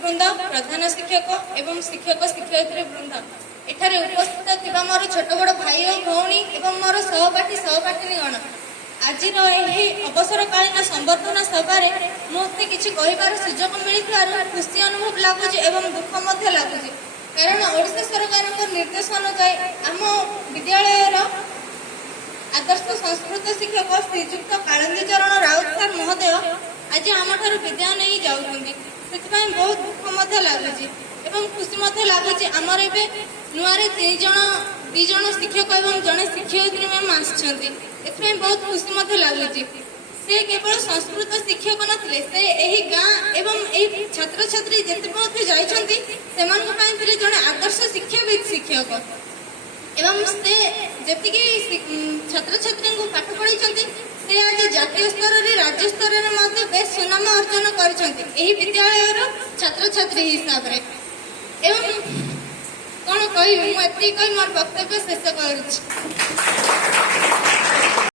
वृंद प्रधान शिक्षक एवं शिक्षक शिक्षयित्री वृंद एठारे उपस्थित थिबा मोर छोट बड़ भाई और भौणी एवं मोर सहपाठीगण आज अवसरकालीन संबर्धना सभार मते किसी कहबार सुजोग मिलता खुशी अनुभव लगुच एवं दुख लगुच कारण ओडिशा सरकार निर्देश अनुसार आम विद्यालय आदर्श संस्कृत शिक्षक श्रीजुक्त कालिंदी चरण राउत सर महोदय आज आम विद्या नहीं जाऊँगी से बहुत दुख लगुच एवं खुशी लगुच आमर ए नुआरे दी जन शिक्षक एवं जड़े शिक्षयित्री मैम आसछंती एथि बहुत खुशी लगुच से केवल संस्कृत शिक्षक नथिले से एही गाँ एवं एही छात्र छात्री जेते जाइछंती सेमानक पई जड़े आदर्श शिक्षाविद शिक्षक एवं से जी छात्र छात्री को पाठ पढ़ी से आज जातीय स्तर रे राज्य स्तर रे बेस सुनाम अर्जन कर विद्यालय छात्र छात्री हिसाब रे एवं कौन कह मोर वक्तव्य शेष कर।